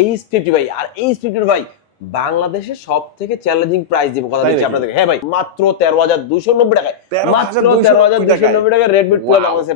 H fifty ভাই আর H ভাই বাংলাদেশের সব থেকে চ্যালেঞ্জিং প্রাইস দিব। কথা দিচ্ছি হ্যাঁ ভাই মাত্র তেরো হাজার দুশো নব্বই টাকায়। মাত্র তেরো হাজার দুশো নব্বই টাকায়। রেডমি টুয়েলভ বাংলাদেশে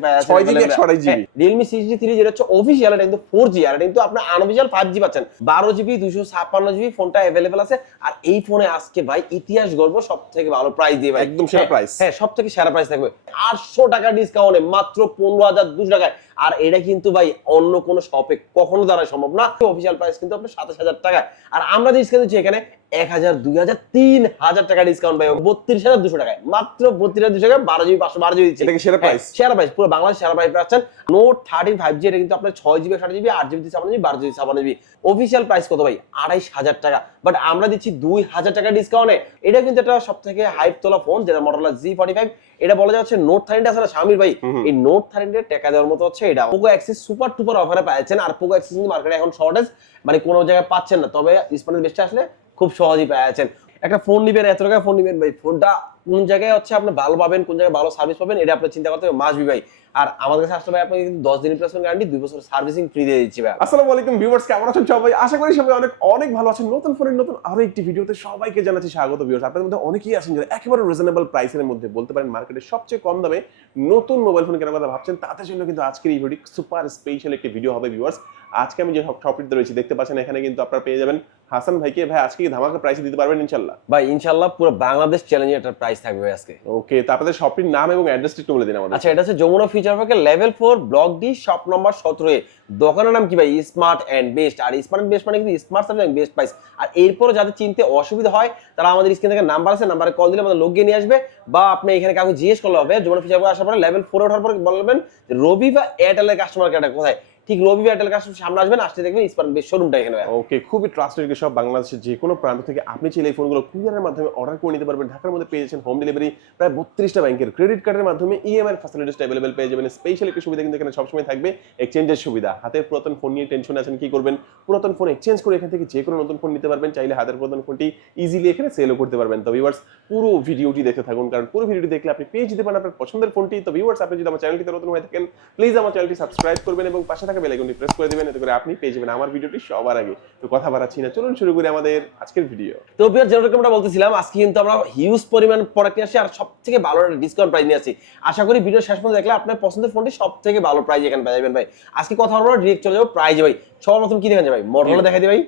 রিয়েলমি সিক্স জি থ্রি যেটা হচ্ছে অফিসিয়াল এটা কিন্তু ফোর জি আর এটা কিন্তু আপনার আনঅফিসিয়াল ফাইভ জি পাচ্ছেন। বারো জিবি দুশো ছাপ্পান্ন জিবি ফোনটা অ্যাভেলেবেল আছে। আর এই ফোনে আজকে ভাই ইতিহাস গর্ব সব থেকে ভালো প্রাইস দিয়ে ভাই। একদম সেরা হ্যাঁ, price। হ্যাঁ সব থেকে সেরা প্রাইস থাকবে। আটশো টাকা ডিসকাউন্টে মাত্র পনেরো হাজার দুশো টাকায়। আর এটা কিন্তু ভাই অন্য কোনো শপে কখনো দ্বারা সম্ভব না। অফিসিয়াল প্রাইস কিন্তু আপনার সাতাশ হাজার টাকা আর আমরা ডিসকাউন্ট দিচ্ছি এখানে এক হাজার দুই হাজার তিন হাজার টাকা ডিসকাউন্ট ভাই। বত্রিশ হাজার দুশো টাকায়। মাত্র বত্রিশ হাজার দুশো টাকা বারো জিবি পাঁচশো বারো জিবি দিচ্ছে। সেরা হ্যাঁ, price? সেরা প্রাইস পুরো বাংলাদেশ সেরা প্রাইস পাচ্ছেন। নোট থার্টি ফাইভ জি এটা কিন্তু আপনার ছয় জিবি ষাট জিবি আট জিবি ছাপান্ন জিবি বারো জিবি ছাপান্ন জিবি। অফিসিয়াল প্রাইস কত ভাই? আড়াইশ হাজার টাকা। বাট আমরা দিচ্ছি দুই হাজার টাকা ডিসকাউন্টে এটা কিন্তু একটা সব থেকে হাইপ তোলা ফোন যেটা মডেল জি ফর্টি ফাইভ এটা বলা যাচ্ছে নোট থার্টিনটা আসলে স্বামীর ভাই। এই নোট থার্টিনটা টেকা দেওয়ার মতো হচ্ছে এটা। পোকো অ্যাক্সিস সুপার টুপার অফারে পাচ্ছেন আর পোকো অ্যাক্সিস কিন্তু মার্কেটে এখন শর্টেজ মানে কোনো জায়গায় পাচ্ছেন না। তবে স্মার্ট বেস্টে আসলে খুব সহজেই পাচ্ছেন একটা ফোন নিবেন, এত টাকা ফোন নিবেন ভাই। ফোনটা কোন জায়গায় হচ্ছে আপনি ভালো পাবেন, কোন জায়গায় ভালো সার্ভিস পাবেন, এটা আপনি চিন্তা করতে হবে মাসবি ভাই। আর আমাদের কাছে আসলে ভাই আপনি কিন্তু দশ দিন রিপ্লেসমেন্ট গ্যারান্টি দুই বছর সার্ভিসিং ফ্রি দিয়ে দিচ্ছি ভাই আসসালামু আলাইকুম ভিউয়ার্স কেমন আছেন সবাই? আশা করি সবাই অনেক অনেক ভালো আছেন। নতুন ফোনের নতুন আরও একটি ভিডিওতে সবাইকে জানাচ্ছি স্বাগত ভিউয়ার্স আপনাদের মধ্যে অনেকেই আছেন যারা একেবারে রিজনেবল প্রাইসের মধ্যে, বলতে পারেন মার্কেটে সবচেয়ে কম দামে নতুন মোবাইল ফোন কেনার কথা ভাবছেন, তাদের জন্য কিন্তু আজকের এই ভিডিও সুপার স্পেশাল একটি ভিডিও হবে ভিউয়ার্স আজকে আমি যে সব শপটিতে রয়েছি, দেখতে পাচ্ছেন, এখানে কিন্তু আপনারা পেয়ে যাবেন হাসান ভাইকে ভাই আজকে কি ধামাকা প্রাইসে দিতে পারবেন ইনশাল্লাহ ভাই ইনশাল্লাহ পুরো বাংলাদেশ চ্যালেঞ্জে একটা প্রাইস থাকবে ভাই আজকে। ওকে তো আপনাদের শপটির নাম এবং অ্যাড্রেসটা একটু বলে দিন আমাদের। আচ্ছা এটা হচ্ছে যমুনা ফিচার পার্কের level four block D shop নম্বর সতেরো এ। দোকানের নাম কি ভাই? স্মার্ট অ্যান্ড বেস্ট আর স্মার্ট অ্যান্ড বেস্ট মানে কিন্তু স্মার্ট সার্ভিস বেস্ট প্রাইস আর এরপরে যাদের চিনতে অসুবিধা হয় তারা আমাদের স্ক্রিন থেকে নাম্বার আছে নাম্বারে কল দিলে আমাদের লোক গিয়ে নিয়ে আসবে। বা আপনি এখানে কাউকে জিজ্ঞেস করলে হবে যমুনা ফিচার পার্কে আসার পরে লেভেল ফোর ওঠার পরে বলবেন রবি বা এয়ারটেলের কাস্টমার কেয়ারটা কোথায়? ঠিক রবি এয়ারটেল কাস্টমার সামনে আসবেন, আসতে দেখবেন স্মার্ট বেস্ট শোরুমটা এখানে ওকে খুবই ট্রাস্টেড সব বাংলাদেশের যে কোনো প্রান্ত থেকে আপনি চাইলে এই ফোনগুলো কুরিয়ারের মাধ্যমে অর্ডার করে নিতে পারবেন। ঢাকার মধ্যে পেয়ে যাচ্ছেন হোম ডেলিভারি প্রায় বত্রিশটা ব্যাংকের ক্রেডিট কার্ডের মাধ্যমে ইএমআই ফ্যাসিলিটিস অ্যাভেলেবেল পেয়ে যাবেন। স্পেশাল একটি সুবিধা কিন্তু এখানে সবসময় থাকবে এক্সচেঞ্জের সুবিধা। হাতের পুরাতন ফোন নিয়ে টেনশন আছেন, কি করবেন? পুরাতন ফোন এক্সচেঞ্জ করে এখান থেকে যে কোনো নতুন ফোন নিতে পারবেন। চাইলে হাতের পুরাতন ফোনটি ইজিলি এখানে সেলও করতে পারবেন। তো ভিউয়ার্স পুরো ভিডিওটি দেখতে থাকুন। কারণ পুরো ভিডিওটি দেখলে আপনি পেয়ে যেতে পারেন আপনার পছন্দের ফোনটি তো ভিউয়ার্স আপনি যদি আমার চ্যানেলটিতে নতুন হয়ে থাকেন প্লিজ আমার চ্যানেলটি সাবস্ক্রাইব করবেন এবং পাশে থাকা বেল আইকনটি প্রেস করে দিবেন এতে করে আপনি পেয়ে যাবেন আমার ভিডিওটি সবার আগে। তো কথা বাড়াচ্ছি না চলুন শুরু করি আমাদের আজকের ভিডিও তো বিয়ার যেরকম আমরা বলতেছিলাম আজকে কিন্তু আমরা হিউজ পরিমাণ প্রোডাক্ট নিয়ে আসি আর সব থেকে ভালো একটা ডিসকাউন্ট প্রাইস নিয়ে আসি আশা করি ভিডিও শেষ পর্যন্ত দেখলে আপনার পছন্দের ফোনটি সব থেকে ভালো প্রাইস এখানে পেয়ে যাবেন ভাই। আজকে কথা বলব ডিরেক্ট চলে যাব প্রাইজে ভাই। সবার প্রথম কি দেখেন ভাই? মোটরোলা দেখাই দিই ভাই।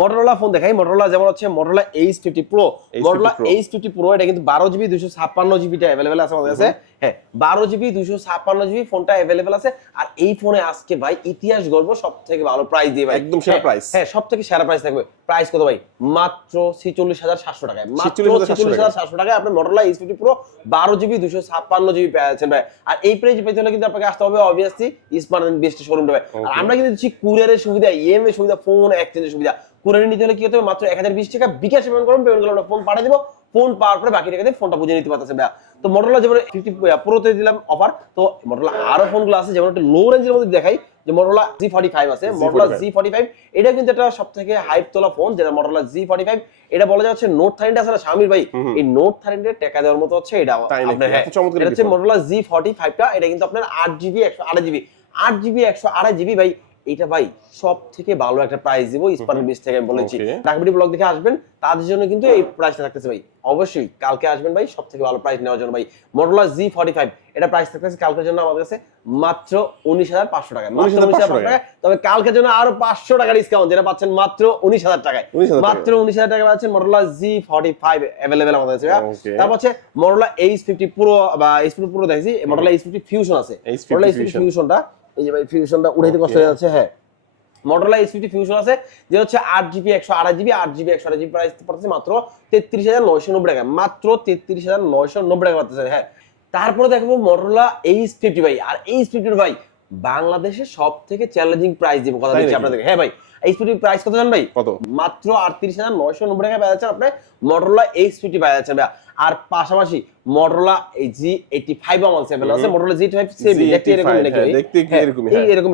মোটরোলা ফোন দেখাই। মোটরোলা যেমন হচ্ছে Motorola H fifty pro H50 Motorola. H fifty pro এটা কিন্তু বারো জিবি দুশো ছাপ্পান্ন জিবিটা অ্যাভেলেবেল আছে আমাদের কাছে। হ্যাঁ বারো জিবি দুশো ছাপ্পান্ন জিবি ফোনটা অ্যাভেলেবেল আছে। আর এই ফোনে আজকে ভাই ইতিহাস গর্ব সব থেকে ভালো প্রাইস দিয়ে ভাই। একদম সেরা হ্যাঁ, price। হ্যাঁ সব থেকে সেরা প্রাইস থাকবে। প্রাইস কত ভাই? মাত্র ছিচল্লিশ হাজার সাতশো টাকায়। মাত্র 46,700 ছিচল্লিশ হাজার সাতশো টাকায় আপনি এইচ ফিফটি প্রো বারো জিবি দুশো ছাপ্পান্ন জিবি পেয়েছেন ভাই। আর এই প্রাইস পেতে হলে কিন্তু আপনাকে আসতে হবে অবভিয়াসলি স্মার্ট বেস্ট শোরুম ভাই। আর আমরা কিন্তু দিচ্ছি কুরিয়ারের সুবিধা ইএমএ সুবিধা ফোন এক্সচেঞ্জের সুবিধা। কুরিয়ারে নিতে হলে কি হতে হবে? মাত্র এক হাজার বিশ টাকা বিকাশ পেমেন্ট করুন পেমেন্ট করলে আমরা ফোন পাঠিয়ে দিব। ফোন পাওয়ার পরে বাকি টাকা দিয়ে ফোনটা বুঝে নিতে পারতেছে ভাই তো মোটরলা যেমন ফিফটি প্রোতে দিলাম অফার তো মোটরলা আরও ফোনগুলো আছে যেমন একটা লো রেঞ্জের মধ্যে দেখাই যে মোটরলা জি ফর্টি ফাইভ আছে মোটরলা জি ফর্টি ফাইভ এটা কিন্তু একটা সব থেকে হাইপ তোলা ফোন যেটা মোটরলা জি ফর্টি ফাইভ এটা বলা যাচ্ছে নোট থার্টিনটা আছে স্বামীর ভাই। এই নোট থার্টিনটা টাকা দেওয়ার মতো হচ্ছে এটা? আপনার হ্যাঁ এটা হচ্ছে। মোটরলা জি ফর্টি ফাইভটা এটা কিন্তু আপনার আট জিবি একশো আড়াই জিবি আট জিবি একশো আড়াই জিবি ভাই এটা ভাই সব থেকে ভালো একটা প্রাইস দিব স্পার্ক বিস থেকে আমি বলেছি. ডাকবিডি ব্লগ দেখে আসবেন তাদের জন্য কিন্তু এই প্রাইসটা থাকতেছে ভাই। অবশ্যই কালকে আসবেন ভাই সব থেকে ভালো প্রাইস নেওয়ার জন্য ভাই। মোটরলা জি ফর্টি ফাইভ এটা প্রাইস থাকতেছে কালকের জন্য আমাদের কাছে মাত্র উনিশ হাজার পাঁচশো টাকা। মাত্র উনিশ হাজার টাকা। তবে কালকের জন্য আরও পাঁচশো টাকা ডিসকাউন্ট যেটা পাচ্ছেন মাত্র উনিশ হাজার টাকায়। মাত্র উনিশ হাজার টাকা পাচ্ছেন Motorola G forty five available আমাদের কাছে. তারপর হচ্ছে মোটরলা এইচ ফিফটি পুরো বা এইচ ফিফটি প্রো দেখছি মোটরলা এইচ ফিফটি ফিউশন আছে। H50 এইচ ফিফটি ফিউশনটা এই যে ভাই ফিউশনটা উঠাইতে কষ্ট হয়ে যাচ্ছে হ্যাঁ। এইচ ফিফটি ফিউশন আছে যে হচ্ছে আট জিবি একশো আড়াই জিবি আট জিবি একশো আড়াই জিবি প্রাইস পড়তেছে মাত্র তেত্রিশ হাজার নয়শো নব্বই টাকা মাত্র তেত্রিশ হাজার নয়শো নব্বই টাকা পাচ্ছে হ্যাঁ। তারপরে দেখব মোটরলা এইচ ফিফটি ভাই আর এইচ ফিফটি ভাই বাংলাদেশের সব থেকে চ্যালেঞ্জিং প্রাইস দিব কথা দিচ্ছি? আপনাদের হ্যাঁ ভাই এইচ ফিফটি প্রাইস কত জান ভাই? কত? মাত্র আটত্রিশ হাজার নয়শো নব্বই টাকা পাওয়া যাচ্ছে আপনি মোটরলা এইচ ফিফটি পাওয়া যাচ্ছে ভাইয়া। আর পাশাপাশি মোটরলা এই জি এইটি ফাইভ আমার অ্যাভেলেবল আছে। মোটরলা জি ফাইভ সেম দেখতে এরকম Z85 নাকি হ্যাঁ, দেখতে। এরকম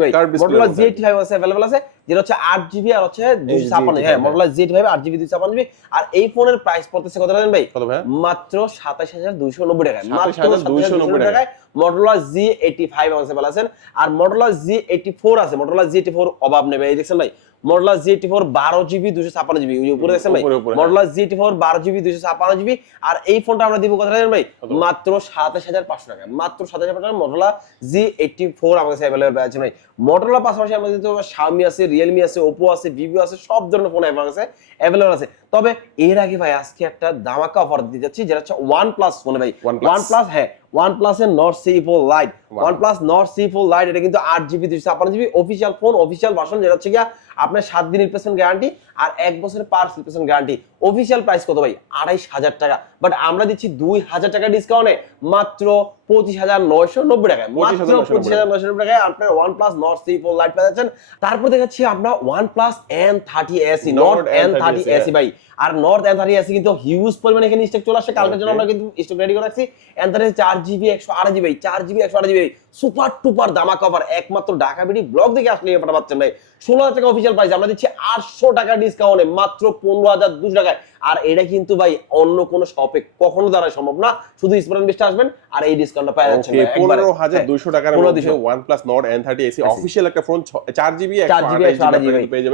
আছে। জি এইটি ফাইভ আছে অ্যাভেলেবল আছে। যেটা হচ্ছে আট জিবি আর হচ্ছে দুইশো ছাপ্পান্ন Z85 হ্যাঁ মোটরলা জি এইটি ফাইভ আট জিবি দুইশো ছাপ্পান্ন জিবি আর এই ফোনের প্রাইস পড়তেছে কত জানেন ভাই? কত ভাই মাত্র সাতাশ হাজার দুইশো নব্বই টাকায়। মাত্র 27,290 27,290 টাকায়। মোটরলা জি এইটি ফাইভ আছে আছেন আর মোটরলা জি এইটি ফোর আছে। মোটরলা জি এইটি ফোর অভাব নেবে এই দেখছেন ভাই? মডেলার জি এইটি ফোর বারো জিবি দুশো ছাপান্ন জিবি উপরে দেখছেন ভাই। মডেলার জি এইটি ফোর বারো জিবি দুশো ছাপান্ন জিবি আর এই ফোনটা আমরা দিব কত জানেন ভাই? মাত্র সাতাশ হাজার পাঁচশো টাকা। মাত্র সাতাশ হাজার টাকা মডেলা জি এইটি ফোর আমার কাছে অ্যাভেলেবল আছে ভাই। মডেলার পাশাপাশি আমাদের তো শাওমি আছে রিয়েলমি আছে ওপো আছে ভিভো আছে সব ধরনের ফোন আমার কাছে অ্যাভেলেবল আছে। তবে এর আগে ভাই আজকে একটা ধামাকা অফার দিতে যাচ্ছি যেটা হচ্ছে ওয়ান প্লাস ফোনে ভাই। ওয়ান প্লাস হ্যাঁ ওয়ান প্লাস এর Nord C four lite. OnePlus Nord C four lite এটা কিন্তু আট জিবি দুইশো ছাপ্পান্ন GB official phone official version যেটা হচ্ছে গিয়া আপনার সাত দিন রিপ্লেসমেন্ট গ্যারান্টি আর এক বছরের parts replacement guarantee official price কত ভাই? আড়াইশ হাজার টাকা। বাট আমরা দিচ্ছি দুই হাজার টাকা ডিসকাউন্টে মাত্র পঁচিশ হাজার নয়শো নব্বই টাকায়। মাত্র পঁচিশ হাজার নয়শো নব্বই টাকায় আপনার OnePlus Nord C four lite পেয়ে যাচ্ছেন। তারপর দেখাচ্ছি আমরা OnePlus N thirty SE Nord N thirty SE ভাই। আর নর্থ এন থার্টি এসি কিন্তু হিউজ পরিমাণে এখানে স্টক চলে আসছে। কালকের জন্য আমরা কিন্তু স্টক রেডি করে রাখছি। এন থার্টি চার জিবি একশো আট জিবি চার জিবি একশো আট জিবি সুপার টুপার দামা কভার একমাত্র ঢাকা বিডি ব্লগ থেকে আসলে এটা পাচ্ছেন ভাই। ষোলো হাজার টাকা অফিসিয়াল প্রাইস আমরা দিচ্ছি আটশো টাকা ডিসকাউন্টে মাত্র পনেরো হাজার দুশো টাকায়। আর এটা কিন্তু ভাই অন্য কোনো শপে কখনো দ্বারা সম্ভব না। শুধু স্মার্ট বেস্টে আসবেন আর এই ডিসকাউন্টটা পাওয়া যাচ্ছে পনেরো হাজার দুশো টাকার মধ্যে 15,200 OnePlus Nord N thirty SE official একটা ফোন চার জিবি চার জিবি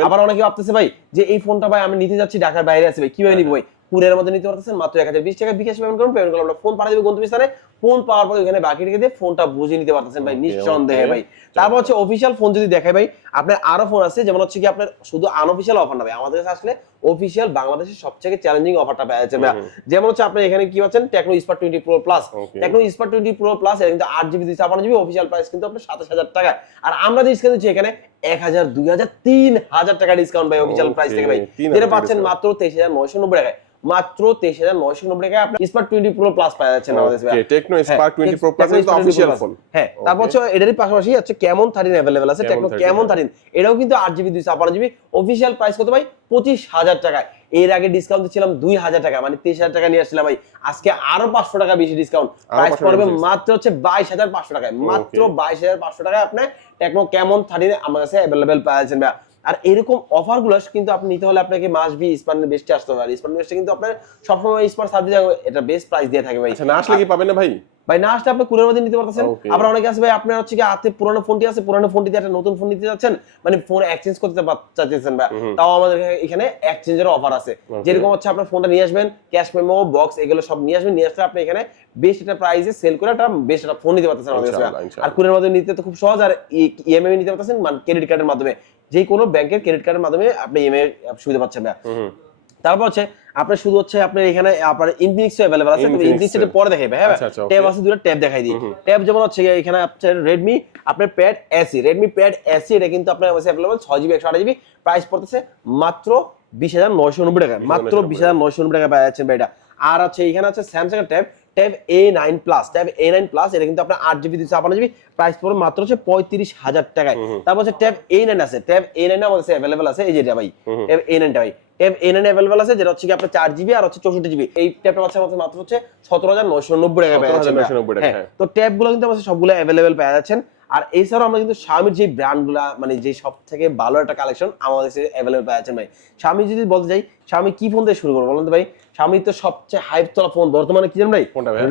আবার অনেকে ভাবতেছে ভাই যে এই ফোনটা ভাই আমি নিতে যাচ্ছি ঢাকার বাইরে আছে ভাই কীভাবে নিবো ভাই? কুরিয়ার মধ্যে নিতে পারতেছেন মাত্র এক হাজার বিশ টাকা। বিকাশ পেমেন্ট করুন পেমেন্ট করলে ফোন পাঠিয়ে দেবো গন্তব্য স্থানে। ফোন পাওয়ার পরে ওখানে বাকি রেখে দিয়ে ফোনটা বুঝে নিতে পারতেছেন ভাই নিঃসন্দেহে ভাই। তারপর হচ্ছে অফিসিয়াল ফোন যদি দেখাই ভাই আপনার আরও ফোন আছে যেমন হচ্ছে কি আপনার শুধু আনঅফিসিয়াল অফার না ভাই আমাদের কাছে আসলে অফিসিয়াল বাংলাদেশের সবথেকে চ্যালেঞ্জিং অফারটা পেয়ে যাচ্ছেন ভাই। যেমন হচ্ছে আপনি এখানে কি পাচ্ছেন? Tecno Spark twenty pro plus Tecno Spark twenty pro plus এটা কিন্তু আট জিবি দুইশো ছাপান্ন জিবি অফিসিয়াল প্রাইস কিন্তু আপনার সাতাশ হাজার টাকা আর আমরা ডিসকাউন্ট দিচ্ছি এখানে এক হাজার দুই হাজার তিন হাজার টাকা ডিসকাউন্ট ভাই অফিসিয়াল প্রাইস থেকে ভাই। যেটা পাচ্ছেন মাত্র তেইশ হাজার নয়শো নব্বই টাকায়। মাত্র তেইশ হাজার নয়শো নব্বই টাকায় টোয়েন্টি প্রো প্লাস পাওয়া যাচ্ছে আমাদের টেকনো হ্যাঁ, Spark twenty pro plus Tecno Spark 20 official phone হ্যাঁ তারপর হচ্ছে এটারই পাশাপাশি হচ্ছে কেমন থার্টিন অ্যাভেলেবেল আছে? Tecno Camon. থার্টিন এটাও কিন্তু আট জিবি দুইশো জিবি অফিসিয়াল প্রাইস কত ভাই? পঁচিশ হাজার টাকায়। এর আগে ডিসকাউন্ট দিচ্ছিলাম দুই হাজার টাকা মানে তেইশ হাজার টাকা নিয়ে আসছিলাম ভাই। আজকে আরও পাঁচশো টাকা বেশি ডিসকাউন্ট প্রাইস পড়বে মাত্র হচ্ছে বাইশ হাজার পাঁচশো টাকায়। মাত্র বাইশ হাজার পাঁচশো টাকায় আপনার টেকনো কেমন থার্টিন আমার কাছে অ্যাভেলেবেল পাচ্ছেন ভাই আর এরকম অফারগুলো কিন্তু আপনি নিতে হলে আপনাকে মাস বি স্পান বেস্টে আসতে হবে। আর স্পান বেস্টে কিন্তু আপনার সবসময় স্মার্ট সার্ভিস এটা বেস্ট প্রাইস দিয়ে থাকে ভাই। আচ্ছা না আসলে কি পাবেন না ভাই? ভাই না আসলে আপনি কুলের মধ্যে নিতে পারতেছেন। আবার অনেকে আছে ভাই আপনার হচ্ছে কি হাতে পুরনো ফোনটি আছে পুরনো ফোনটি দিয়ে একটা নতুন ফোন নিতে যাচ্ছেন মানে ফোন এক্সচেঞ্জ করতে চাচ্ছেন ভাই। তাও আমাদের এখানে এক্সচেঞ্জের অফার আছে। যেরকম হচ্ছে আপনার ফোনটা নিয়ে আসবেন ক্যাশ মেমো বক্স এগুলো সব নিয়ে আসবেন নিয়ে আসলে আপনি এখানে বেস্ট একটা প্রাইসে সেল করে একটা বেস্ট একটা ফোন নিতে পারতেছেন আমাদের। আর কুলের মাধ্যমে নিতে তো খুব সহজ আর ইএমআই নিতে পারতেছেন মানে ক্রেডিট কার্ডের মাধ্যমে। যে কোনো ব্যাংকের ক্রেডিট কার্ডের মাধ্যমে আপনি ইএমআই সুবিধা পাচ্ছেন ভাই। তারপর হচ্ছে আপনার শুধু হচ্ছে আপনার এখানে আপনার ইনফিনিক্স অ্যাভেলেবল আছে তবে ইনফিনিক্স এর পরে দেখাই হ্যাঁ আচ্ছা, আচ্ছা. ট্যাব আছে দুটো ট্যাব দেখাই দিই। ট্যাব যেমন হচ্ছে এখানে আপনার Redmi আপনার pad SE Redmi pad SE এটা কিন্তু আপনার কাছে একশো আট জিবি প্রাইস পড়তেছে মাত্র বিশ হাজার নয়শো নব্বই টাকা মাত্র 20,990 বিশ হাজার নয়শো নব্বই টাকা পাওয়া যাচ্ছে ভাই এটা আর আছে এখানে আছে স্যামসাং এর tab tab A nine plus tab A nine plus এটা কিন্তু আপনার আট জিবি দুশো জিবি প্রাইস পড়বে মাত্র হচ্ছে পঁয়ত্রিশ হাজার টাকায়। তারপর হচ্ছে ট্যাব এ নাইন আছে ট্যাব এ নাইন আমাদের অ্যাভেলেবল আছে এই যেটা ভাই। ট্যাব এ নাইনটা ভাই ট্যাব এ নাইন অ্যাভেলেবল আছে যেটা হচ্ছে কি আপনার চার জিবি আর হচ্ছে চৌষট্টি জিবি এই ট্যাবটা পাচ্ছে আমাদের মাত্র হচ্ছে সতেরো হাজার নয়শো নব্বই টাকা পেয়ে যাচ্ছেন 17,990 টাকা, হ্যাঁ, হ্যাঁ। তো ট্যাবগুলো কিন্তু আমাদের সবগুলো অ্যাভেলেবেল পেয়ে যাচ্ছেন আর এছাড়াও আমরা কিন্তু স্বামীর যে ব্র্যান্ডগুলা মানে যে সব থেকে ভালো একটা কালেকশন আমাদের কাছে অ্যাভেলেবেল আছে ভাই। স্বামী যদি বলতে যাই স্বামী কি ফোন দিয়ে শুরু করব বলুন তো ভাই? স্বামী তো সবচেয়ে হাইপ তোলা ফোন বর্তমানে কি জানেন ভাই?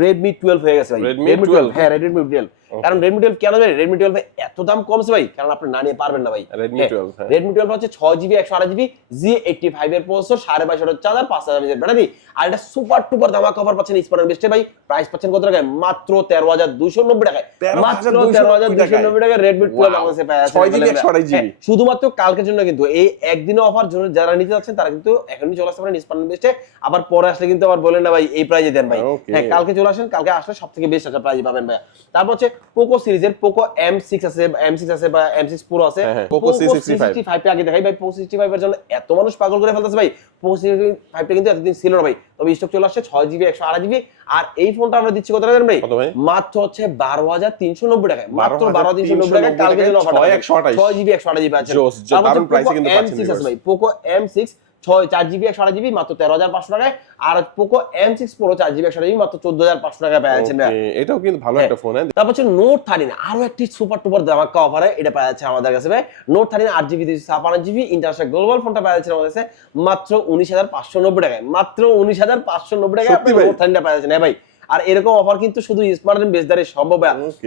রেডমি টুয়েলভ হয়ে গেছে ভাই। রেডমি টুয়েলভ হ্যাঁ রেডমি টুয়েলভ. কারণ রেডমি টুয়েলভ কেন জানেন রেডমি টুয়েলভ এত দাম কমছে ভাই কারণ আপনি না নিয়ে পারবেন না ভাই। 12, হ্যাঁ। রেডমি টুয়েলভ হচ্ছে ছয় জিবি একশো আট জিবি জি এইটটি ফাইভ এর প্রসেসর সাড়ে বাইশ হাজার চার্জার পাঁচ হাজার এমএএইচ ব্যাটারি আর এটা সুপার টুপার দামা কভার পাচ্ছেন স্পার্টার বেস্টে ভাই। প্রাইস পাচ্ছেন কত টাকায়? মাত্র তেরো হাজার দুশো নব্বই টাকায়। মাত্র তেরো হাজার দুশো নব্বই টাকায় রেডমি টুয়েলভ আমাদের পাওয়া যাচ্ছে 6 GB 128 হ্যাঁ, শুধুমাত্র কালকের জন্য কিন্তু। এই একদিনে অফার জন্য যারা নিতে যাচ্ছেন তারা কিন্তু এখনই চলে আসতে পারেন স্পার্টার বেস্টে আবার পরে আসলে কিন্তু আবার বলেন না ভাই এই প্রাইজে দেন ভাই। হ্যাঁ কালকে চলে আসেন কালকে আসলে সব থেকে বেস্ট একটা প্রাইজ পাবেন ভাই তারপর হচ্ছে পোকো সিরিজের পোকো এম সিক্স আছে এম সিক্স আছে বা এম সিক্স প্রো আছে Poco C65 ফাইভটা আগে দেখাই ভাই পোকো সিক্সটি ফাইভের জন্য এত মানুষ পাগল করে ফেলতেছে ভাই। পোকো সিক্সটি ফাইভটা কিন্তু এতদিন ছিল না ভাই। তবে স্টক চলে আসছে ছয় জিবি একশো আট জিবি আর এই ফোনটা আমরা দিচ্ছি কত টাকা ভাই? মাত্র হচ্ছে বারো হাজার তিনশো নব্বই টাকায়। মাত্র বারো তিনশো 12,390 নব্বই টাকায় কালকে জন্য ছয় অফার জিবি একশো আট জিবি আছে। M six. ভাই। পোকো এম সিক্স ছয় চার জিবি একশো আট জিবি মাত্র তেরো হাজার পাঁচশো টাকায়। আর পোকো এম সিক্স প্রো চার জিবি একশো জিবি মাত্র চোদ্দ হাজার পাঁচশো টাকায় পেয়ে যাচ্ছে। এটাও কিন্তু ভালো হ্যাঁ। একটা ফোন হ্যাঁ। তারপর হচ্ছে নোট থার্টিন আরও একটি সুপার টুপার ধামাকা অফারে এটা পাওয়া যাচ্ছে আমাদের কাছে ভাই। নোট থার্টিন আট জিবি দুইশো ছাপান্ন জিবি ইন্টারন্যাশনাল গ্লোবাল ফোনটা পাওয়া যাচ্ছে আমাদের কাছে মাত্র উনিশ হাজার পাঁচশো নব্বই টাকায়। মাত্র উনিশ হাজার পাঁচশো নব্বই টাকায় নোট থার্টিনটা পাওয়া যাচ্ছে। না ভাই। আর এরকম অফার কিন্তু শুধু স্মার্ট বেসদারে সম্ভব।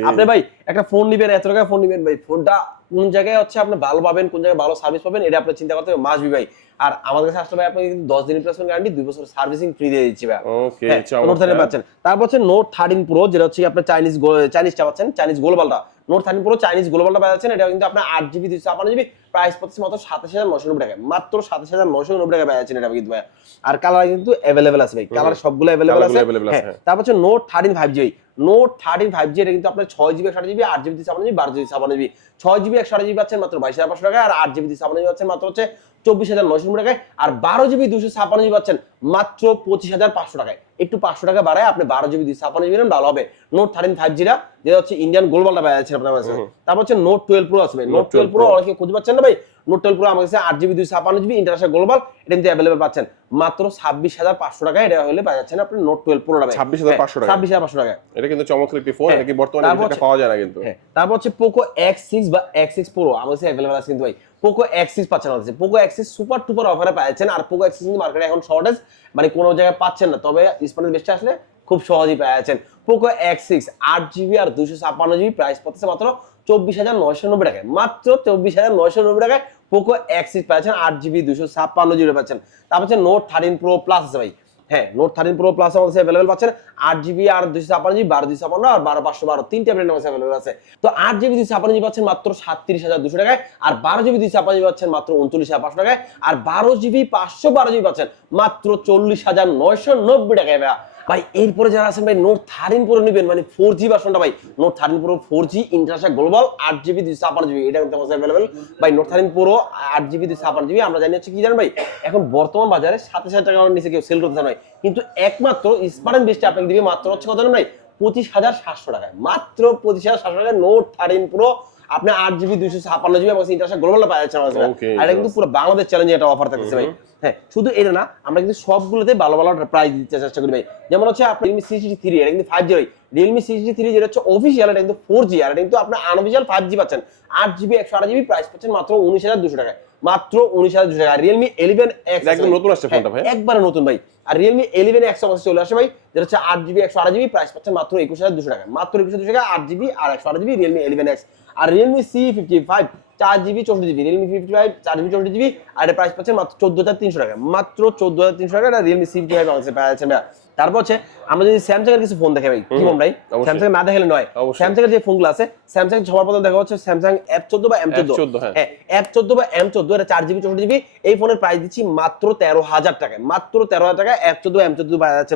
আপনি ভাই একটা ফোন নিবেন এত টাকা ফোন নিবেন ভাই। ফোনটা কোন জায়গায় হচ্ছে আপনি ভালো পাবেন কোন জায়গায় ভালো সার্ভিস পাবেন এটা আপনি চিন্তা করতে হবে মাসবি ভাই। আর আমাদের কাছে আসলে ভাই আপনি কিন্তু দশ দিন রিপ্লেসমেন্ট গ্যারান্টি দুই বছর সার্ভিসিং ফ্রি দিয়ে দিচ্ছি ভাই ওকে নোট থার্টিন পাচ্ছেন। তারপর হচ্ছে নোট থার্টিন প্রো যেটা হচ্ছে আপনার চাইনিজ চাইনিজটা পাচ্ছেন চাইনিজ গ্লোবালটা নোট থার্টিন প্রো চাইনিজ গ্লোবালটা পাচ্ছেন এটা কিন্তু আপনার আট জিবি দুইশো ছাপান্ন জিবি প্রাইস পড়ছে মাত্র সাতাশ হাজার নশো নব্বই টাকা মাত্র সাতাশ হাজার নশো নব্বই টাকা পাচ্ছেন এটা কিন্তু ভাই আর কালার কিন্তু অ্যাভেলেবেল আছে ভাই। কালার সবগুলো অ্যাভেলেবেল আছে। হ্যাঁ। তারপর হচ্ছে note thirteen five G note thirteen five G এটা কিন্তু আপনার ছয় জিবি একশো জিবি আট জিবি ছাপান্ন জিবি বারো জিবি ছাপান্ন জিবি ছয় জিবি একশো জিবি পাচ্ছেন মাত্র বাইশ হাজার পাঁচশো টাকা আর আট জিবি ছাপান্ন জিবি পাচ্ছেন মাত্র হচ্ছে চব্বিশ হাজার নয়শো নব্বই টাকায়। আর বারো জিবি দুশো ছাপান্ন জিবি পাচ্ছেন মাত্র পঁচিশ হাজার পাঁচশো টাকায়। একটু পাঁচশো টাকা বাড়ায় আপনি বারো জিবি দুইশো ছাপান্ন জিবি নেন ভালো হবে। নোট থার্টিন ফাইভ জিটা যেটা হচ্ছে ইন্ডিয়ান গোলবালটা পাওয়া যাচ্ছে আপনার কাছে। তারপর হচ্ছে নোট টুয়েলভ প্রো আসবে নোট টুয়েলভ 12 প্রো অনেকে খুঁজে পাচ্ছেন না ভাই নোট টুয়েলভ প্রো আমার কাছে আট জিবি দুইশো ছাপান্ন জিবি ইন্টারন্যাশনাল গ্লোবাল এটা কিন্তু অ্যাভেলেবল পাচ্ছেন। মাত্র ছাব্বিশ হাজার পাঁচশো টাকায় এটা হলে পাওয়া যাচ্ছেন আপনি নোট টুয়েলভ প্রো 26,500 টাকায়। ছাব্বিশ হাজার পাঁচশো টাকায়। এটা কিন্তু চমৎকার একটি ফোন। এটা কি বর্তমানে পাওয়া যায় না কিন্তু। হ্যাঁ তারপর হচ্ছে পোকো এক্স সিক্স বা এক্স সিক্স প্রো আমার কাছে অ্যাভেলেবল আছে কিন্তু ভাই। পোকো এক্স সিক্স পাচ্ছেন আমাদের Poco X six super duper অফারে পাচ্ছেন আর পোকো এক্স সিক্স কিন্তু মার্কেটে এখন শর্টেজ মানে কোনো জায়গায় পাচ্ছেন না। তবে স্মার্টের বেস্টে আসলে খুব সহজেই পাচ্ছেন পোকো এক্স সিক্স আট জিবি আর দুশো ছাপ্পান্ন জিবি প্রাইস পড়তেছে মাত্র চব্বিশ হাজার নয়শো নব্বই টাকায়। মাত্র চব্বিশ হাজার নয়শো নব্বই টাকায় পোকো এক্স সিক্স পাচ্ছেন আট জিবি দুশো ছাপ্পান্ন জিবি পাচ্ছেন তারপর হচ্ছে নোট থার্টিন প্রো প্লাস আছে ভাই। হ্যাঁ নোট থার্টিন প্রো প্লাস আমাদের অ্যাভেলেবল পাচ্ছেন, আট জিবি আর দুইশো ছাপান্ন জিবি বারো দুইশো ছাপান্ন আর বারো পাঁচশো বারো, তিনটা ব্র্যান্ড আমাদের অ্যাভেলেবল আছে। তো আট জিবি দুইশো ছাপান্ন জিবি পাচ্ছেন মাত্র সাতত্রিশ হাজার দুশো টাকায় আর বারো জিবি দুইশো ছাপান্ন জিবি পাচ্ছেন মাত্র উনচল্লিশ হাজার পাঁচশো টাকায়। আর বারো জিবি পাঁচশো বারো জিবি পাচ্ছেন মাত্র চল্লিশ হাজার নয়শো নব্বই টাকায় ভাইয়া। ভাই, এরপরে যারা আছেন ভাই নোট থার্টিন প্রো নেবেন। মানে ফোর জি ভার্সনটা ভাই। Note thirteen pro four G international global আট জিবি দুইশো ছাপান্ন জিবি এটা কিন্তু আমাদের অ্যাভেলেবল ভাই নোট থার্টিন প্রো আট জিবি দুইশো ছাপান্ন জিবি আমরা জানি হচ্ছে কি জানেন ভাই? এখন বর্তমান বাজারে সাত হাজার টাকার নিচে কেউ সেল করতে ভাই। কিন্তু একমাত্র স্মার্ট বেস্টে আপনাকে দিবে মাত্র হচ্ছে জানেন ভাই? পঁচিশ হাজার সাতশো টাকায়। মাত্র পঁচিশ হাজার সাতশো টাকায় নোট থার্টিন প্রো আপনি আট জিবি দুইশো ছাপান্ন জিবি এবং ইন্টারন্যাশনাল গ্লোবাল পাওয়া যাচ্ছে আমাদের। আর এটা কিন্তু পুরো বাংলাদেশ চ্যালেঞ্জে অফার থাকছে ভাই। হ্যাঁ শুধু এটা না আমরা কিন্তু সবগুলোতে ভালো ভালো প্রাইস দিতে চেষ্টা করি ভাই। যেমন হচ্ছে আপনার রিয়েলমি সিক্সটি থ্রি এটা কিন্তু five G Realme sixty three যেটা হচ্ছে অফিসিয়াল এটা কিন্তু ফোর জি আর এটা কিন্তু আপনার আনঅফিসিয়াল ফাইভ জি পাচ্ছেন। আট জিবি একশো আট জিবি প্রাইস পাচ্ছেন মাত্র উনিশ হাজার দুশো টাকায়। মাত্র উনিশ হাজার দুশো টাকা রিয়েলমি ইলেভেন এক্স একদম নতুন আসছে ফোনটা ভাই। একবারে নতুন ভাই। আর রিয়েলমি ইলেভেন এক্স আমাদের চলে আসে ভাই যেটা হচ্ছে আট জিবি একশো আট জিবি প্রাইস পাচ্ছেন মাত্র একুশ হাজার দুশো টাকা মাত্র একুশ হাজার দুশো টাকা আট জিবি আর একশো আট জিবি রিয়েলমি ইলেভেন এক্স আর রিয়েলমি সি ফিফটি ফাইভ চার জিবি চৌষট্টি জিবি রিয়েলমি ফিফটি ফাইভ চার জিবি চৌষট্টি জিবি আর এটা প্রাইস পাচ্ছেন মাত্র চোদ্দ হাজার তিনশো টাকা মাত্র চোদ্দ হাজার তিনশো টাকা এটা রিয়েলমি সি ফিফটি ফাইভ আমাদের পাওয়া যাচ্ছে। তারপর হচ্ছে আমরা যদি স্যামসাং এর কিছু ফোন দেখে ভাই কি ফোন ভাই। স্যামসাং না দেখালে নয়। স্যামসাং এর যে ফোনগুলো আছে স্যামসাং সবার প্রথম দেখা হচ্ছে স্যামসাং এফ চোদ্দ বা এম চোদ্দ F14। এফ চোদ্দ বা এম চোদ্দ এটা চার জিবি চৌষট্টি জিবি এই ফোনের প্রাইস দিচ্ছি মাত্র তেরো হাজার টাকায় মাত্র তেরো হাজার টাকা এফ চোদ্দ এম চোদ্দ পাওয়া যাচ্ছে।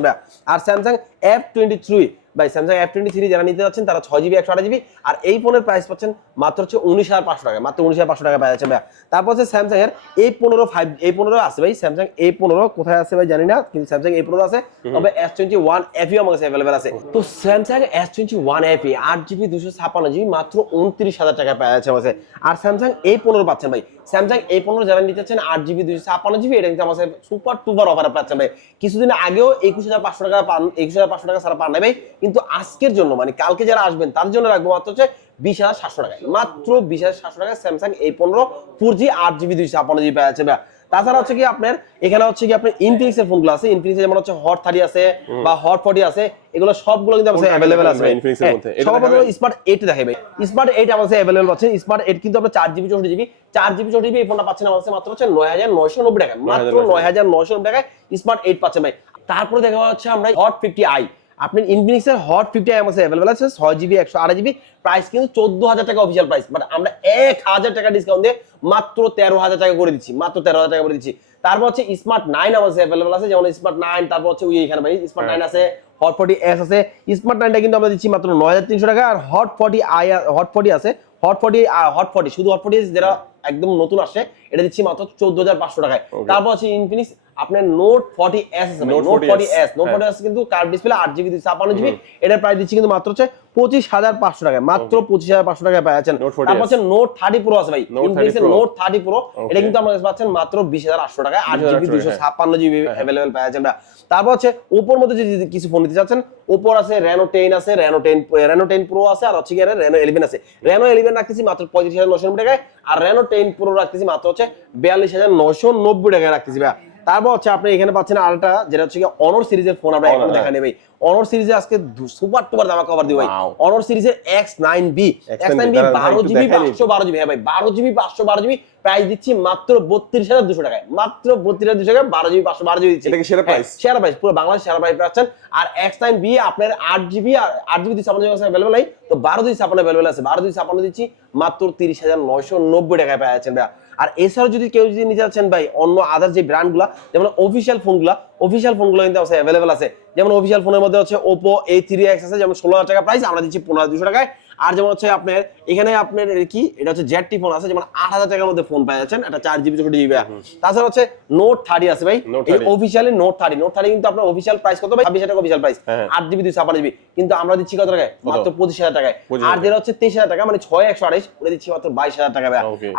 আর স্যামসাং এফ টোয়েন্টি থ্রি ভাই স্যামসাং এফ টোয়েন্টি থ্রি যারা নিতে যাচ্ছেন তারা ছয় জিবি একশো আট জিবি আর এই ফোনের প্রাইস পাচ্ছেন মাত্র হচ্ছে উনিশ হাজার পাঁচশো টাকা মাত্র উনিশ হাজার পাঁচশো টাকা পাওয়া যাচ্ছে ভাইয়া। তারপর হচ্ছে স্যামসাং এর এই পনেরো ফাইভ এই পনেরো আছে ভাই স্যামসাং এই পনেরো কোথায় আছে ভাই জানি না কিন্তু স্যামসাং এই পনেরো আছে তবে এস টোয়েন্টি ওয়ান এফিও আমার কাছে অ্যাভেলেবেল আছে। তো Samsung S twenty one FE আট জিবি দুশো ছাপান্ন জিবি মাত্র উনত্রিশ হাজার টাকা পাওয়া যাচ্ছে আমার কাছে। আর স্যামসাং এই পনেরো পাচ্ছেন ভাই স্যামসাং এই পনেরো যারা নিতে চাচ্ছেন আট জিবি দুশো ছাপান্ন জিবি এটা কিন্তু আমার সুপার টুপার অফারে পাচ্ছেন ভাই। কিছুদিন আগেও একুশ হাজার পাঁচশো টাকা পান একুশ হাজার পাঁচশো টাকা ছাড়া পান নাই ভাই কিন্তু আজকের জন্য মানে কালকে যারা আসবেন তার জন্য রাখব মাত্র হচ্ছে বিশ হাজার সাতশো টাকায় মাত্র বিশ হাজার সাতশো টাকায় স্যামসাং এই পনেরো ফোর জি আট জিবি দুইশো ছাপান্ন জিবি যাচ্ছে। তাছাড়া হচ্ছে কি আপনার এখানে হচ্ছে কি আপনার ইনফিনিক্স এর ফোনগুলো আছে। ইনফিনিক্স যেমন হচ্ছে হট থার্টি আছে বা হট ফর্টি আছে এগুলো সবগুলো কিন্তু আমাদের অ্যাভেলেবেল আছে Infinix এর মধ্যে? এটা সর্বপ্রথম স্মার্ট এইট দেখাবে স্মার্ট এইট আমাদের অ্যাভেলেবল আছে। স্মার্ট এইট কিন্তু আপনার চার জিবি চৌষট্টি জিবি চার জিবি চৌষট্টি জিবি এই ফোনটা পাচ্ছেন আমাদের মাত্র হচ্ছে নয় হাজার নয়শো নব্বই টাকা মাত্র 9,990 নয় হাজার নয়শো নব্বই টাকায় স্মার্ট এইট পাচ্ছেন ভাই। তারপরে দেখা হচ্ছে আমরা হট ফিফটি আই আপনার ইনফিনিক্স এর হট ফিফটি আই আমাদের অ্যাভেলেবল আছে ছয় জিবি একশো আড়াই জিবি প্রাইস কিন্তু চোদ্দ হাজার টাকা অফিসিয়াল প্রাইস বাট আমরা এক হাজার টাকা ডিসকাউন্ট দিয়ে মাত্র তেরো হাজার টাকা করে দিচ্ছি মাত্র তেরো হাজার টাকা করে দিচ্ছি। তারপর হচ্ছে স্মার্ট নাইন আমাদের অ্যাভেলেবল আছে যেমন স্মার্ট নাইন তারপর হচ্ছে ওই এখানে ভাই স্মার্ট নাইন আছে হট ফর্টি এস আছে স্মার্ট নাইনটা কিন্তু আমরা দিচ্ছি মাত্র নয় হাজার তিনশো টাকা আর hot forty I hot forty আছে হট ফর্টি হট ফর্টি শুধু হট ফর্টি যেটা একদম নতুন আসছে। এটা দিচ্ছি মাত্র চোদ্দ হাজার পাঁচশো টাকায়। তারপর হচ্ছে ইনফিনিক্স আপনার note forty S note forty S note. Forty S কিন্তু কার্ড ডিসপ্লে আট জিবি ছাপান্ন জিবি এটার প্রাইস দিচ্ছি কিন্তু মাত্র হচ্ছে পঁচিশ হাজার পাঁচশো টাকায়। মাত্র পঁচিশ হাজার পাঁচশো টাকায় পাচ্ছেন Note 40S তারপর হচ্ছে নোট থার্টি প্রো আছে ভাই। Note 30 ইনফিনিক্সের নোট থার্টি প্রো এটা কিন্তু আমার কাছে পাচ্ছেন মাত্র বিশ হাজার আটশো টাকায়। আট জিবি 20,800 দুইশো হ্যাঁ। ছাপ্পান্ন জিবি অ্যাভেলেবেল পাচ্ছেন। তারপর হচ্ছে ওপোর মধ্যে যদি কিছু ফোন নিতে চাচ্ছেন ওপোর আছে রেনো টেন আছে Reno ten Reno ten pro আছে আর হচ্ছে রেনো ইলেভেন আছে। রেনো ইলেভেন রাখতেছি মাত্র পঁয়ত্রিশ হাজার নশো টাকায়। আর রেনো টেন প্রো রাখতেছি মাত্র হচ্ছে বিয়াল্লিশ হাজার নশো নব্বই টাকায় রাখতেছি ভাই তারপর হচ্ছে আপনি এখানে পাচ্ছেন আরেকটা যেটা হচ্ছে অনর সিরিজের ফোন আমরা এখন দেখা ভাই। অনর সিরিজে আজকে সুপার টুপার দামা কভার দিই ভাই। অনর সিরিজের X nine B X nine B বারো জিবি পাঁচশো বারো জিবি হ্যাঁ ভাই বারো জিবি পাঁচশো বারো জিবি প্রাইস দিচ্ছি মাত্র বত্রিশ হাজার দুশো টাকায়। মাত্র বত্রিশ হাজার দুশো টাকায় বারো জিবি পাঁচশো বারো জিবি দিচ্ছি। সেরা হ্যাঁ, price? সেরা প্রাইস পুরো বাংলাদেশ সেরা প্রাইস পাচ্ছেন। আর এক্স নাইন বি আপনার আট জিবি আর আট জিবি ছাপান্ন জিবি অ্যাভেলেবল নাই। তো বারো দুই ছাপান্ন অ্যাভেলেবল আছে। বারো দুই ছাপান্ন দিচ্ছি মাত্র তিরিশ হাজার নয়শো নব্বই টাকায় পেয়ে যাচ্ছেন ভাই আর এছাড়াও যদি কেউ যদি নিতে চাচ্ছেন ভাই, অন্য আদার যে ব্র্যান্ডগুলো যেমন অফিসিয়াল ফোনগুলো অফিসিয়াল ফোনগুলো কিন্তু আছে অ্যাভেলেবল আছে। যেমন অফিসিয়াল ফোনের মধ্যে হচ্ছে ওপো এ থ্রি এক্স আছে, যেমন ষোলো হাজার টাকা প্রাইস আমরা দিচ্ছি পনেরো দুশো টাকায়। আর যেমন হচ্ছে আপনার এখানে আপনার কি? এটা হচ্ছে জেড টি ফোন আছে যেমন আট হাজার টাকার মধ্যে ফোন পেয়ে যাচ্ছেন এটা চার জিবি জিবি তাছাড়া হচ্ছে নোট থার্টি আছে ভাই। এই officially note thirty note thirty কিন্তু আপনার অফিসিয়াল প্রাইস কত ভাই? ছাব্বিশ টাকা অফিসিয়াল প্রাইস হ্যাঁ। আট জিবি দুই ছাপান্ন জিবি কিন্তু আমরা দিচ্ছি কত টাকায়? মাত্র পঁচিশ হাজার টাকায়। আর যেটা হচ্ছে তেইশ হাজার টাকা মানে ছয় একশো আড়াইশ ওটা দিচ্ছি মাত্র বাইশ হাজার টাকা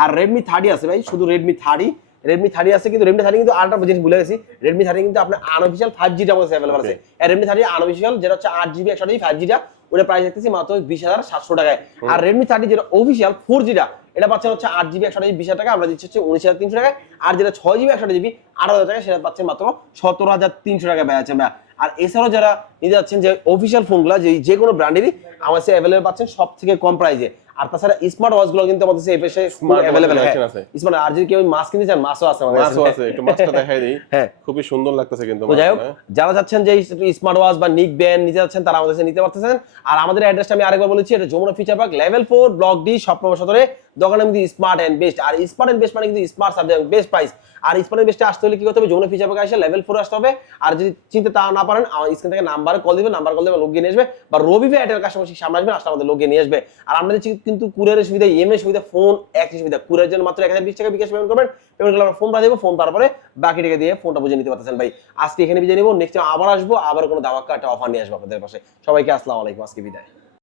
আর রেডমি থার্টি আছে ভাই শুধু রেডমি থার্টি রেডমি থার্টি আছে কিন্তু রেডমি থার্টি কিন্তু আরেকটা জিনিস ভুলে গেছি। রেডমি থার্টি কিন্তু আপনার আনঅফিসিয়াল ফাইভ জিটা আমাদের অ্যাভেলেবল আছে। আর রেডমি থার্টি আনঅফিসিয়াল যেটা হচ্ছে আট জিবি একশো ফাইভ জিটা ওটা প্রাইস দেখতেছি মাত্র বিশ হাজার সাতশো টাকায়। আর রেডমি থার্টি যেটা অফিসিয়াল ফোর জিটা এটা পাচ্ছেন হচ্ছে আট জিবি একশো বিশ হাজার টাকা আমরা দিচ্ছি হচ্ছে উনিশ হাজার তিনশো টাকায়। আর যেটা ছয় জিবি একশো জিবি আট হাজার টাকা সেটা পাচ্ছেন মাত্র সতেরো হাজার তিনশো টাকা ব্যয় আছে ভাই আর এছাড়াও যারা নিতে যাচ্ছেন যে অফিসিয়াল ফোনগুলো যে যে কোনো ব্র্যান্ডেরই আমার কাছে অ্যাভেলেবল পাচ্ছেন সব থেকে কম প্রাইসে আর তাছাড়া স্মার্ট ওয়াচগুলো কিন্তু আমাদের এই পেশে অ্যাভেলেবল আছে। স্মার্ট আর যদি কেউ মাছ কিনতে চান মাছও আছে আমাদের মাছও আছে একটু মাছটা দেখাই দিই। হ্যাঁ। খুবই সুন্দর লাগতেছে কিন্তু যাই হোক হ্যাঁ। যারা যাচ্ছেন যে স্মার্ট ওয়াচ বা নিক ব্যান্ড নিতে যাচ্ছেন তারা আমাদের কাছে নিতে পারতেছেন। আর আমাদের অ্যাড্রেসটা আমি আরেকবার বলেছি এটা Jamuna future park level four block D স্বপ্ন সদরে দোকানের মধ্যে স্মার্ট এন্ড বেস্ট আর স্মার্ট এন্ড বেস্ট মানে কিন্তু স্মার্ট সাবজেক্ট বেস্ট প্রাইস আর স্মার্ট এন্ড বেস্টে আসতে হলে কি করতে হবে? যমুনা ফিচার এসে লেভেল ফোর আসতে হবে। আর যদি চিনতে তা না পারেন, আমার স্ক্রিন থেকে নাম্বার কল দিবেন নাম্বার কল দেবে, লোক নিয়ে আসবে। বা রবি ভাই এয়ারটেল কাস্টমার সামনে আসবে, আসলে আমাদের লোক নিয়ে আসবে। আর আমরা দিচ্ছি কিন্তু কুরিয়ারের সুবিধা ইএমএ সুবিধা ফোন একই সুবিধা। কুরিয়ার জন্য মাত্র এক হাজার বিশ টাকা বিকাশ পেমেন্ট করবেন। পেমেন্ট করলে আমরা ফোন পাঠিয়ে দেবো ফোন তারপরে বাকি টাকা দিয়ে ফোনটা বুঝে নিতে পারতেছেন ভাই। আজকে এখানে বিজয় নেব নেক্সট আবার আসব, আবার কোনো দামাক্কা একটা অফার নিয়ে আসব আপনাদের পাশে। সবাইকে আসসালামু আলাইকুম, আজকে বিদায়।